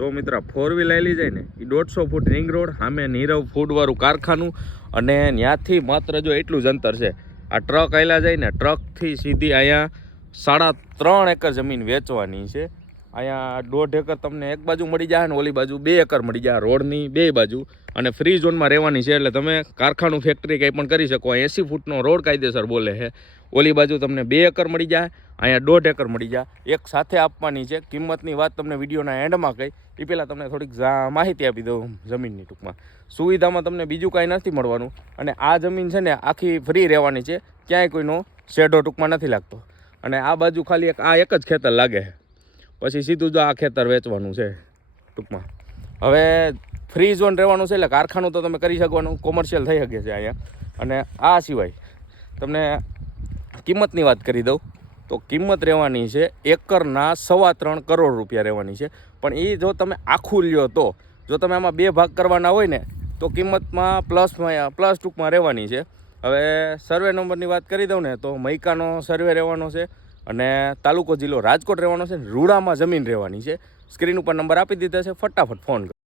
જો મિત્ર 4 વ્હીલ આવેલી જાય ને એ 150 ફૂટ રિંગ રોડ સામે નીરવ ફૂડવાળું કારખાનું અને ત્યાંથી માત્ર જો એટલું જ અંતર છે. આ ટ્રક આવેલા જાય ને ટ્રકથી સીધી અહીંયા 3.5 એકર જમીન વેચવાની છે. અહીંયા 1.5 એકર તમને એક બાજુ મળી જાય ને ઓલી બાજુ 2 એકર મળી જાય રોડની બે બાજુ અને ફ્રી ઝોનમાં રહેવાની છે. એટલે તમે કારખાનું ફેક્ટરી કંઈ પણ કરી શકો. 80 ફૂટનો રોડ કાયદેસર બોલે છે. ઓલી બાજુ તમને 2 એકર મળી જાય, અહીંયા 1.5 એકર મળી જાય. એક સાથે આપવાની છે. કિંમતની વાત તમને વિડીયોના એન્ડમાં કહી એ પહેલાં તમને થોડીક માહિતી આપી દઉં જમીનની ટૂંકમાં. સુવિધામાં તમને બીજું કાંઈ નથી મળવાનું અને આ જમીન છે ને આખી ફ્રી રહેવાની છે. ક્યાંય કોઈનો શેઢો ટૂંકમાં નથી લાગતો અને આ બાજુ ખાલી એક જ ખેતર લાગે છે. પછી સીધું જો આ ખેતર વેચવાનું છે ટૂંકમાં. હવે ફ્રી ઝોન રહેવાનું છે એટલે કારખાનું તો તમે કરી શકવાનું, કોમર્શિયલ થઈ શકે છે અહીંયા. અને આ સિવાય તમને કિંમતની વાત કરી દઉં તો કિંમત રહેવાની છે એકરના 3.25 કરોડ રૂપિયા રહેવાની છે. પણ એ જો તમે આખું લ્યો તો જો તમે આમાં 2 ભાગ કરવાના હોય ને તો કિંમતમાં પ્લસ ટૂંકમાં રહેવાની છે. હવે સર્વે નંબરની વાત કરી દઉં ને તો મૈકાનો સર્વે રહેવાનો છે અને તાલુકો જિલ્લો રાજકોટ રહેવાનો છે. રૂડામાં જમીન રહેવાની છે. સ્ક્રીન ઉપર નંબર આપી દીધા છે, ફટાફટ ફોન કરો.